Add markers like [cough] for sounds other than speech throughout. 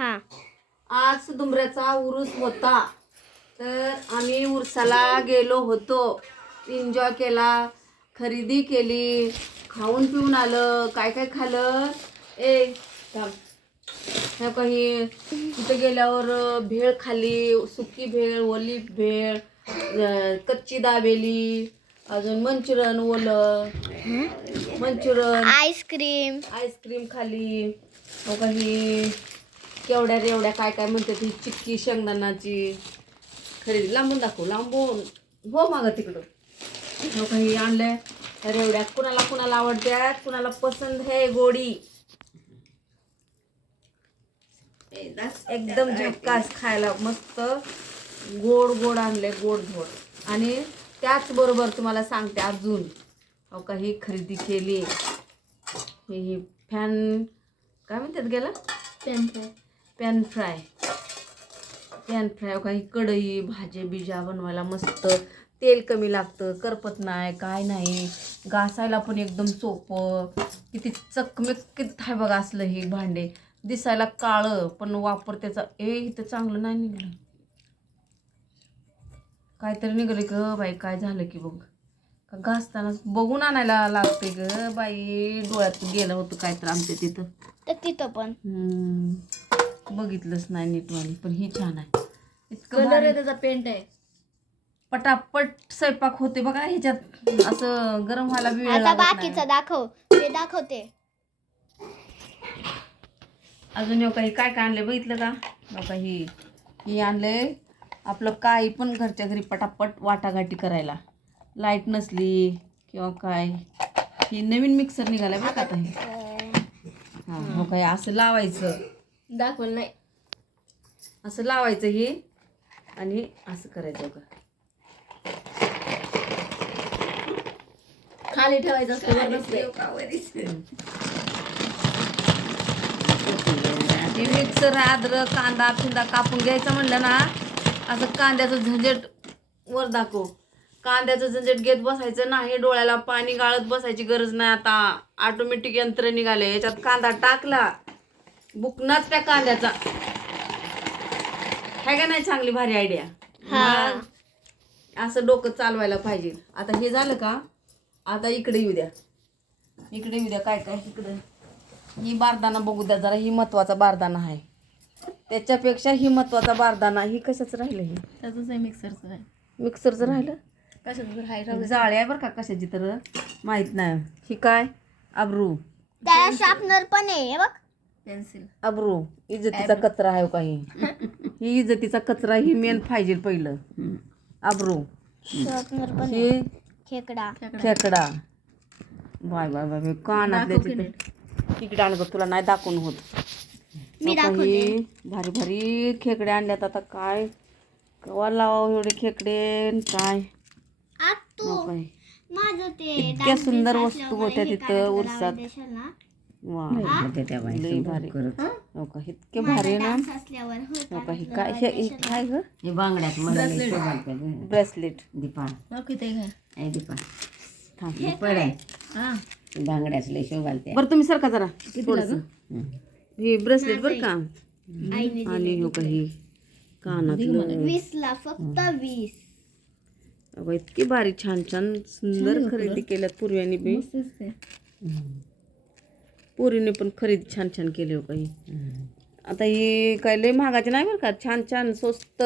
हा. आज दुमऱ्याचा उरूस होता. तर आम्ही उरसाला गेलो होतो. एन्जॉय केला. खरेदी केली. खाऊन पिऊन आलं. काय काय खाल्लं ए थांब. काही तिथे गेल्यावर भेळ खाल्ली. सुकी भेळ ओली भेळ कच्ची दाबेली अजून मंचुरन ओलं मंचुरन आईस्क्रीम आईस्क्रीम खाली काही केवढ्या रेवड्या काय काय म्हणतात ही चिक्की शेंगदाणाची खरेदी. लांबून दाखव लांबून. हो मागं तिकडं. हो काही आणलंय. रेवड्या कुणाला कुणाला आवडत्यात कुणाला पसंत आहे गोडी. एकदम झक्कास खायला मस्त गोड गोड आणले गोड धोड आणि त्याचबरोबर तुम्हाला सांगते अजून. अहो काही खरेदी केली. हे ही फॅन काय म्हणतात गेला? पॅन फ्राय पॅन फ्राय काही कढई भाज्या बिज्या बनवायला मस्त. तेल कमी लागतं करपत नाही काय नाही. घासायला पण एकदम सोपं. किती चकमेकीत आहे बघा असलं हे भांडे. दिसायला काळं पण वापर त्याचा ए इथं चांगलं नाही निघलं. काहीतरी निघलं ग बाई काय झालं की बघ. का घासताना बघून आणायला लागते ग बाई. डोळ्यात गेलं होतं काय तर आमच्या तिथं. तर तिथं पण. बघितलंच नाही नीट मला पण ही छान आहे. इतकं कलर भारी. आहे त्याचा पेंट आहे. पटापट स्वयंपाक होते बघा ह्याच्यात असं गरम व्हायला बी वेळ आता लागत बाकीचं. दाखव ते दाखवते. अजून हे? काही काय काय आणले बघितलं का? बघा ही? ही आणले आपलं काही पण घरच्या घरी पटापट वाटाघाटी करायला. लाइट नसली किंवा काय ही नवीन मिक्सर निघालाय बघा आता हे. हा. हो काय असं लावायचं. दाखवलं नाही. असं लावायचं हे आणि असं करायचं बघा. खाली ठेवायचं असतं हे मिक्सर अद्रक कांदा फिंदा कापून घ्यायचं म्हणलं ना असं कांद्याचं झंझट वर दाखव. कांद्याचं झंझट घेत बसायचं नाही डोळ्याला पाणी गाळत बसायची गरज नाही आता. ऑटोमॅटिक यंत्र निघाले याच्यात कांदा टाकला बुकनाच त्या कांद्याचा. आहे का नाही चांगली भारी आयडिया असं डोकं चालवायला पाहिजे. आता हे झालं का? आता इकडे येऊ द्या. इकडे येऊ द्या. काय काय? इकडे. ही बारदाना बघू द्या. जरा ही महत्त्वाचा बारदाना आहे. त्याच्यापेक्षा ही महत्त्वाचा बारदाना ही कशाचं राहिलं हे? त्याचंच आहे मिक्सरचं आहे. मिक्सरचं राहिलं? कशाचं तर हाय ही जाळी आहे बरं का कशाची तर माहीत नाही. ही काय? अब्रू. त्याला शार्पनर पण आहे हे बघ. पेन्सिल अब्रू इज्जतीचा कचरा आहे हो काही. [laughs] ही इज्जतीचा कचरा ही मेन पाहिजे पहिलं. अब्रू. ही खेकडा. खेकडा. Bye bye bye bye. कानातल्या आण गं तुला नाही दाखवून होत. मी आता दाखवते. हे भारी भारी खेकडे आणल्यात आता काय? कवा लावा एवढे खेकडे न काय? आ तू हो काय माझं ते इतक्या डान्स सुंदर वस्तू असल्यावर होत्या हे तिथं करायला उरसात. देशाल. इतके भारी ना? हो हे काय हे हे काय ग? हे बांगड्यात. ब्रेसलेट. दीपा. दीपा. थांब हे हा बरं तुम्ही सरका जरा. थोडस. हं. हे ब्रेसलेट बरं का? आईने आणि हो का हे कानातलं. वीस ला फक्त वीस. अगं इतकी भारी छान छान सुंदर खरेदी केल्यात पूर्व्यानी बी. पोरीने पण खरेदी छान छान केली हो काही आता ही काय लय महागाची नाही बरं का? छान छान स्वस्त.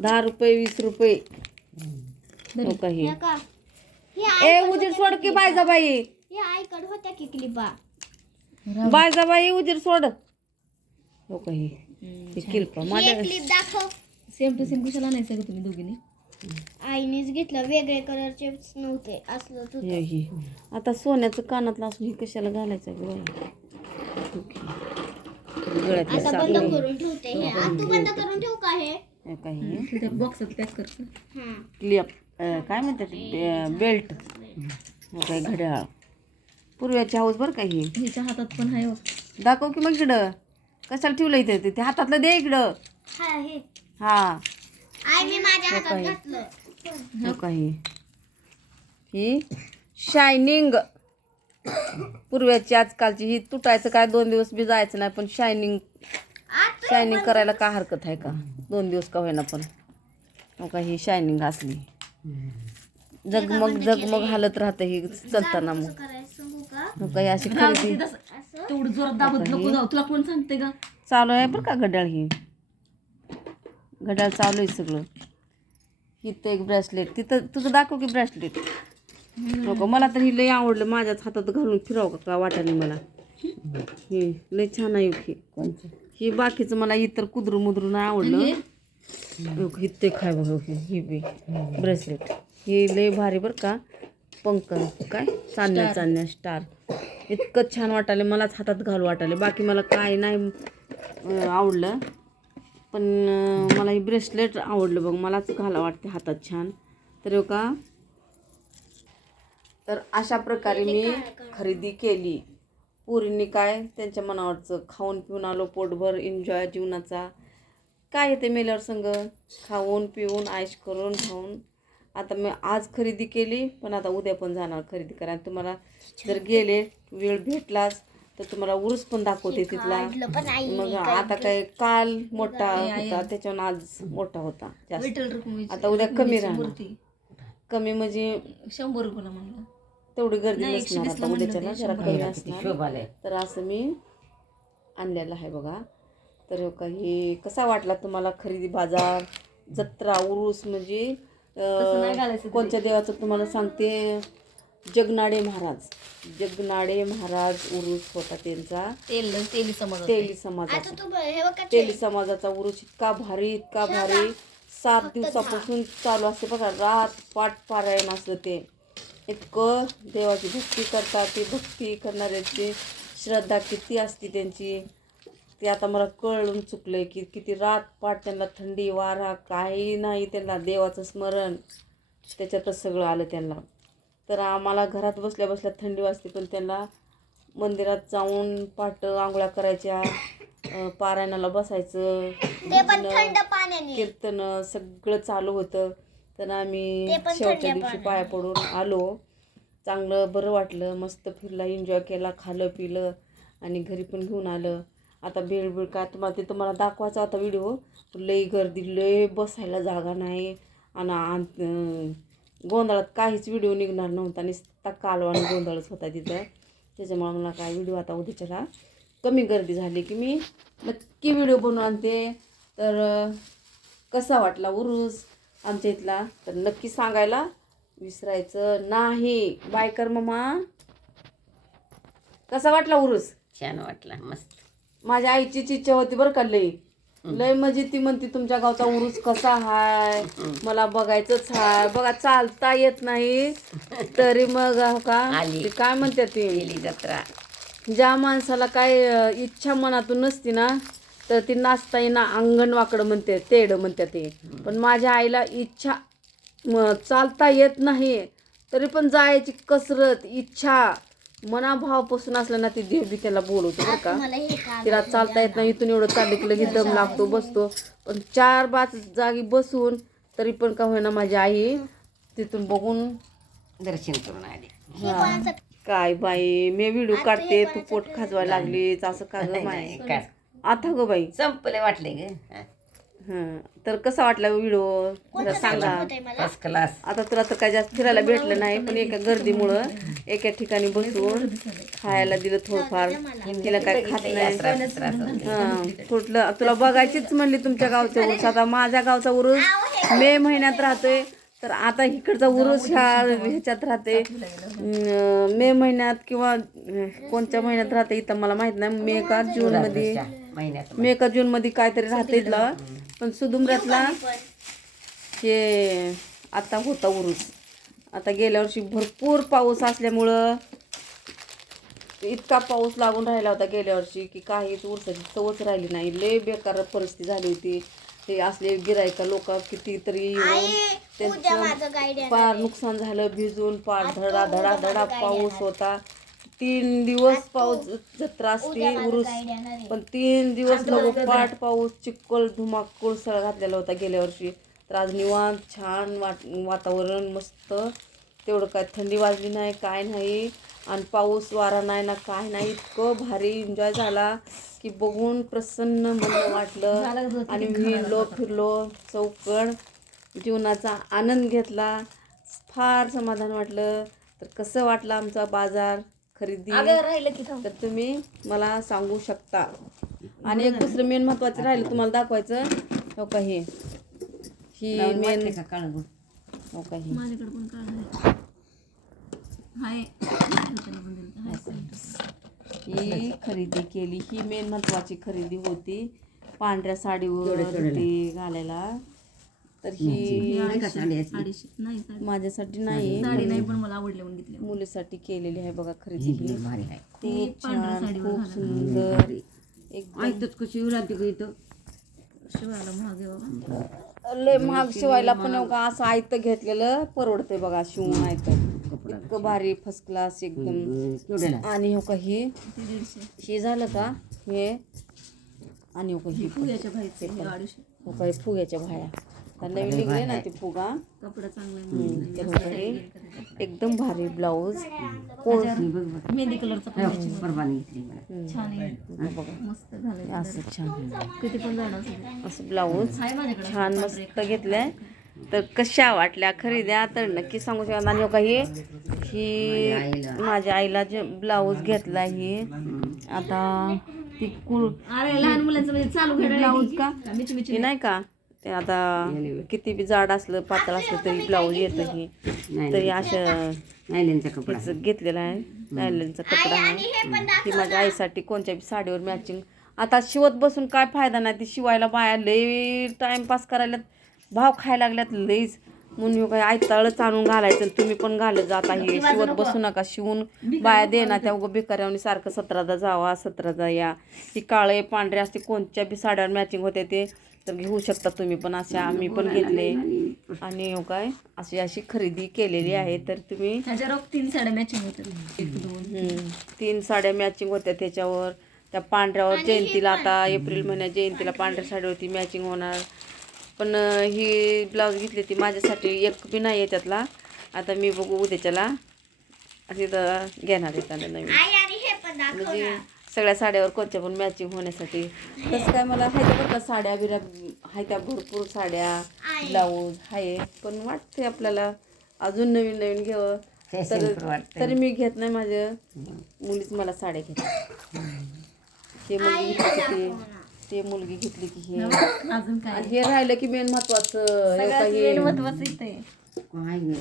दहा रुपये वीस रुपये. हो काही ए उजीर सोड की बायजाबाई हे आईकडे होत्या की क्लिपा बायजाबाई उजीर सोड. हो काही किल्पा माझ्या दाखव. सेम टू सेम कशाला नाही सगळं तुम्ही दोघींनी? आईनेच घेतलं वेगळे कलरचे नव्हते असलं तू. आता सोन्याचं कानातलं असून हे कशाला घालायचं. गळ्यातली आता साखळी. बंद करून ठेवते हे. बंद करून ठेव का हे? हे काही त्या बॉक्सात पॅक करतो. हा. क्लिप अं, काय म्हणतात बेल्ट काय घड्याळ? पूर्व्याची हाऊस बरं का ही? ह्याच्या हातात पण आहे बघ. दाखव की मग इकडं. कशाला ठेवलं इथे? ते- ते हातातलं दे इकडं. हा हे. हा. आई मी माझ्या हातात काय? घातलं. हो काही ही शायनिंग पूर्व्याची आजकालची ही तुटायचं काय दोन दिवस बी जायचं नाही पण शायनिंग शायनिंग करायला काय हरकत आहे का? दोन दिवस का होईना पण. हो का ही शायनिंग असली. जगमग जगमग हालत राहतं ही चलताना मग. करायचं सांगू का? हो का ही अशी खरेदी. असं तेवढं जोरात दाबत नको जाऊ. तुला कोण सांगते का चालू आहे बरं का घड्याळ ही. घड्याळ चालू आहे सगळं. इथं एक ब्रेसलेट तिथं तुझं दाखव की ब्रेसलेट नको मला तर ही लई आवडलं माझ्याच हातात घालून फिराव का का वाटाने मला. ही लई छान आहे ही. कोणचं? ही बाकीचं मला इतर कुदरू मुदरू नाही आवडलं. ते खाय बघ ही ही बी ब्रेसलेट ही लई भारी बरं का पंक काय? चांदण्या चांदण्या स्टार इतकं छान वाटाले मलाच हातात घालू वाटाले बाकी मला काय नाही आवडलं. पण मला ही ब्रेसलेट आवडलं बघ. मलाच घाला वाटते हातात छान. तर हो का? तर अशा प्रकारे मी खरेदी केली. पोरींनी काय त्यांच्या मनावरचं खाऊन पिऊन आलो. पोटभर एन्जॉय जीवनाचा. काय येते मेल्यावर संग. खाऊन पिऊन आयश करून खाऊन. आता मी आज खरेदी केली पण आता उद्या पण जाणार खरेदी करायला. तुम्हाला जर गेले वेळ भेटलाच तर तुम्हाला उरूस पण दाखवते तिथला. पण आई मग आता काय काल मोठा होता त्याच्यावर आज मोठा होता जास्त. आता उद्या कमी राहणार. कमी म्हणजे शंभर म्हणलं. तेवढी गर्दी नसणार आता उद्याच्याला जरा. कमी असणार. तर असं मी आणलेलं आहे बघा. तर काही कसा वाटला तुम्हाला खरेदी बाजार? जत्रा उरूस म्हणजे कोणत्या देवाचं तुम्हाला सांगते? जगनाडे महाराज. जगनाडे महाराज उरूस होता त्यांचा. तेल तेली समज तेली समाजाचा. आता तू बघ, हे बघ का तेली समाजाचा उरूस इतका भारी इतका भारी. सात दिवसापासून चालू असते बघा रात पाठ पारायण असतं ते. इतकं देवाची भक्ती करतात ती भक्ती करणाऱ्याची श्रद्धा किती असते त्यांची. ते आता मला कळून चुकलंय की किती रात पाठ त्यांना थंडी वारा काही नाही त्यांना देवाचं स्मरण. त्याच्यातच सगळं आलं त्यांना. तर आम्हाला घरात बसल्या बसल्या थंडी वाजते पण त्यांना मंदिरात जाऊन पाट आंघोळ्या करायच्या पारायणाला बसायचं कीर्तन सगळं चालू होतं. तर आम्ही शेवटच्या दिवशी पाया पडून आलो. चांगलं बरं वाटलं मस्त फिरला एन्जॉय केला खाल्लं पिलं आणि घरी पण घेऊन आलं. आता बेळ बीळ काय तुम्हाला ते तुम्हाला दाखवायचा होता व्हिडिओ लई गर्दी लई बसायला जागा नाही. आणि आत- गोंधळात काहीच व्हिडिओ निघणार नव्हता. नुसता कालवा आणि गोंधळच होता तिथं. त्याच्यामुळे मला काय व्हिडिओ आता उद्याच्याला कमी गर्दी झाली की मी नक्की व्हिडिओ बनवून आणते. तर कसा वाटला उरूस आमच्या इथला? तर नक्की सांगायला विसरायचं नाही. बायकर मामा. कसा वाटला उरूस? छान वाटला मस्त. माझ्या आईचीच इच्छा होती बरं का लई. लय म्हणजे ती म्हणते तुमच्या गावचा उरूस कसा हाय? मला बघायचंच हाय. बघा चालता येत नाही. तरी मग हो का? आली. ती काय म्हणते ती? केली जत्रा. ज्या माणसाला काय अ, इच्छा मनातून नसती ना तर ती नाचता येईना अंगण वाकडं म्हणते तेडं म्हणते ते. पण माझ्या आईला इच्छा म, चालता येत नाही. तरी पण जायची कसरत इच्छा मनाभावापासून असलं ना ती देव बी त्याला बोलवते बरं का. तिला चालता येत नाही इथून एवढं चाललं की लगेच दम लागतो बसतो. पण चार पाच जागी बसून तरी पण का होईना माझी आई तिथून बघून दर्शन करून आली. काय बाई मी व्हिडिओ काढते तू पोट खाजवायला लागलीच असं का ग माय आता ग बाई. संपले वाटले ग. हं. तर कसा वाटला व्हिडिओ? जरा सांगा. फर्स्ट क्लास आता तुला तर काय जास्त फिरायला भेटलं नाही पण एका गर्दीमुळं एका ठिकाणी बसून खायला दिलं थोडंफार. तिला काय खात नाही. हं, कुठलं? तुला बघायचीच म्हणली तुमच्या गावचा उरूस. आता माझ्या गावचा उरूस मे महिन्यात राहतोय. तर आता इकडचा उरूस ह्या ह्याच्यात राहते अं, मे महिन्यात किंवा कोणत्या महिन्यात राहते इथं मला माहीत नाही. मे का जून मध्ये महिन्यात. मे का जून मध्ये काहीतरी राहते इथलं. पण सुदुमऱ्यातला हे आता होता उरूस आता गेल्या वर्षी भरपूर पाऊस असल्यामुळं इतका पाऊस लागून राहिला होता गेल्या वर्षी की काहीच उरसाची चवच राहिली नाही. लय बेकार परिस्थिती झाली होती. ते असले गिरायका लोक कितीतरी येऊन त्यांचं पार नुकसान झालं भिजून पार धडा धडा धडा पाऊस होता. तीन दिवस पाऊस जत्रा असते उरूस पण तीन दिवस पाठ पाऊस चिक्कल धुमाकूळ सळ घातलेला होता गेल्या वर्षी. तर आज निवांत छान वाट वातावरण मस्त. तेवढं काय थंडी वाजली नाही काय नाही. आणि पाऊस वारा नाही ना काय नाही. इतकं भारी एन्जॉय झाला की बघून प्रसन्न मन वाटलं. आणि हिंडलो फिरलो चौकड. जीवनाचा आनंद घेतला. फार समाधान वाटलं. तर कसं वाटलं आमचा बाजार? खरेदी. अगं राहिलं की थांब. तर तुम्ही मला सांगू शकता. आणि एक दुसरं मेन महत्वाचं राहिलं तुम्हाला दाखवायचं. हो का हे? ही लावून मेन वाटले का? काळं गुळ? हो का ही? माझ्याकडे पण काढ हाय ठेवताना पण दिलं. हाय. सांगतो. ही खरेदी केली. ही मेन महत्वाची खरेदी होती. पांढऱ्या साडीवर ती घालायला. तर ही नाही का अडीचशे साडी? असली? अडीचशे नाही साडी. माझ्यासाठी नाही साडी नाही पण मला आवडली म्हणून घेतली. मुलीसाठी केलेली आहे बघा खरेदी ही भारी आहे. ती खूप छान खूप. सुंदर. एकदम ऐकतोच कशी येऊ लागते का इथं. शिवायला महाग आहे बाबा. लय महाग शिवायला पण हो का? असं आयतं घेतलेलं परवडते बघा शिवून आयतं. कपडा इतकं भारी फर्स्ट क्लास एकदम. केवढ्याला आणि हो का ही? ती दीडशे. हे झालं का? हे. आणि हो का ही फुग्याच्या बाहेरचे हे अडीचशे. हो का हे फुग्याच्या भाया आता नवीन निघले ना ते फुगा कपडा एकदम भारी ब्लाऊज. मेहंदी कलरचा घेतली मला. छान आहे. बघा. मस्त झालंय असं छान. किती पण असू ब्लाऊज छान मस्त घेतलंय. तर कशा वाटल्या खरेद्या तर नक्की सांगू शकता आणि हो का ही ही आईला. माझ्या आईला जे ब्लाऊज घेतला ही. आता ती कुळ अरे लहान मुलांचं म्हणजे चालू ब्लाऊज का? मिची मिची नाही का? ते आता किती बी जाड असलं पातळ असलं तरी ब्लाऊज येतं ही. तरी असं नायलेनचा कपडा. घेतलेला आहे. नायलनचा कपडा आहे ही माझ्या आईसाठी कोणत्या बी साडीवर मॅचिंग आता शिवत बसून काय फायदा नाही ती शिवायला बाया लई टाइमपास करायला भाव खायला लागल्यात लईच. म्हणून काय आयताळच आणून घालायचं तुम्ही पण घालत जाता हे. शिवत बसू नका शिवून बाया दे ना त्या उगं भिकाऱ्यावनी सारखं सतरादा जावा सतरादा या. ती काळे पांढरे असते कोणत्या बी साड्यावर मॅचिंग होते ते तर घेऊ शकता तुम्ही पण अशा. आम्ही पण घेतले. आणि हो काय अशी अशी खरेदी केलेली आहे तर तुम्ही तीन साड्या मॅचिंग दोन हम्म. तीन साड्या मॅचिंग होत्या त्याच्यावर. त्या पांढऱ्यावर जयंतीला आता एप्रिल महिन्यात जयंतीला पांढऱ्या साडीवरती मॅचिंग होणार. पण ही ब्लाऊज घेतली ती माझ्यासाठी. एक बी नाही आहे त्यातला. आता मी बघू उद्याच्याला. तिथं घेणार एखादं नवीन. आई आणि हे पण दाखव म्हणजे सगळ्या साड्यावर कोणत्या पण मॅचिंग होण्यासाठी. तसं काय मला हाय त्या बरं का साड्या बिऱ्या हाय त्या भरपूर साड्या ब्लाऊज आहे. पण वाटते आपल्याला अजून नवीन नवीन घ्यावं. तर. तरी मी घेत नाही माझ्या. मुलीच मला साड्या घेतात. हे मुलगी घेतली की ते ते मुलगी घेतली की हे. अजून काय? आणि हे राहिलं की मेन महत्वाचं हे सगळ्यात काही main महत्वाचं इथं आहे. काय ग?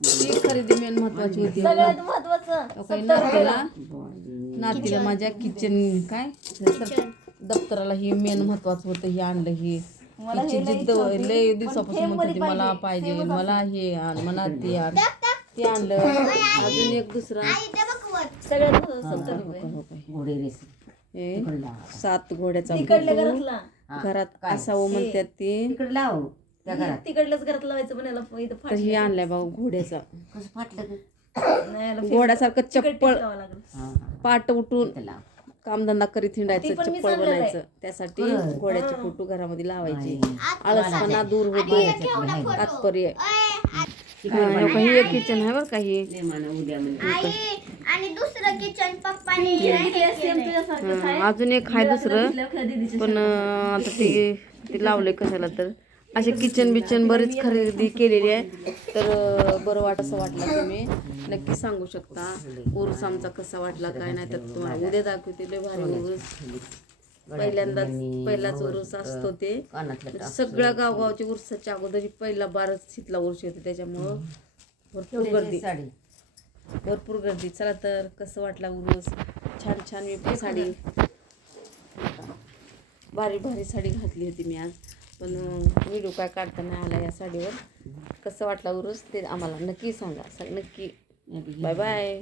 ही खरेदी मेन महत्वाची होती. सगळ्यात महत्वाचं. हो काही नातीला? नातीला माझ्या किचन काय? दप्तराला ही मेन महत्वाचं होतं हे आणलं ही. तिची जिद्द लय दिवसापासून म्हणत होती मला पाहिजे मला हे आण मला ते आण. ते आणलं. अजून एक दुसरा. सगळ्यात महत्वाचं सत्तर रुपये. हे सात घोड्याचा तिकडल्या भुकू घरातला? घरात असावं म्हणतात ते. तिकडे लाव त्या घरात. तिकडल्याच घरात लावायचं पण याला इथं तर फाट हे आणलंय बाबा घोड्याचा. कसं फाटलं ग? नाही याला [coughs] घोड्यासारखं चप्पल लागेल. हा हा. पाट उठून इथं लाव. कामधंदा करीत ती हिंडायचं पण मी चप्पल आहे. बनायचं त्यासाठी घोड्याचे फोटो घरामध्ये लावायचे. आळसपणा दूर होतो तात्पर्य हा, हे काही एक किचन आहे बरं लय मला उद्या म्हणजे दुसरं किचन पप्पाने सेम तुझ्यासारखं हा, अजून एक आहे दुसरं. पण अं, आता ते ते लावले कशाला तर. असे किचन बिचन बरीच खरेदी केलेली आहे. तर अं, बरं वाट असं वाटलं तुम्ही. नक्की सांगू शकता. उरूस आमचा कसा वाटला काय नाही तर तुम्हाला उद्या दाखवते. लय भारी उरूस पहिल्यांदाच पहिलाच उरूस असतो ते. सगळ्या गावगावच्या उरसाच्या अगोदर पहिला बारच तिथला उर्स येतो त्याच्यामुळं. भरपूर गर्दी. साडी भरपूर गर्दी. चला तर कसं वाटला उरूस? छान छान मी साडी. भारी भारी साडी घातली होती मी आज. पण व्हिडिओ काय काढता नाही आला या साडीवर? कसं वाटला उरूस? ते आम्हाला नक्की सांगा. नक्की. Bye bye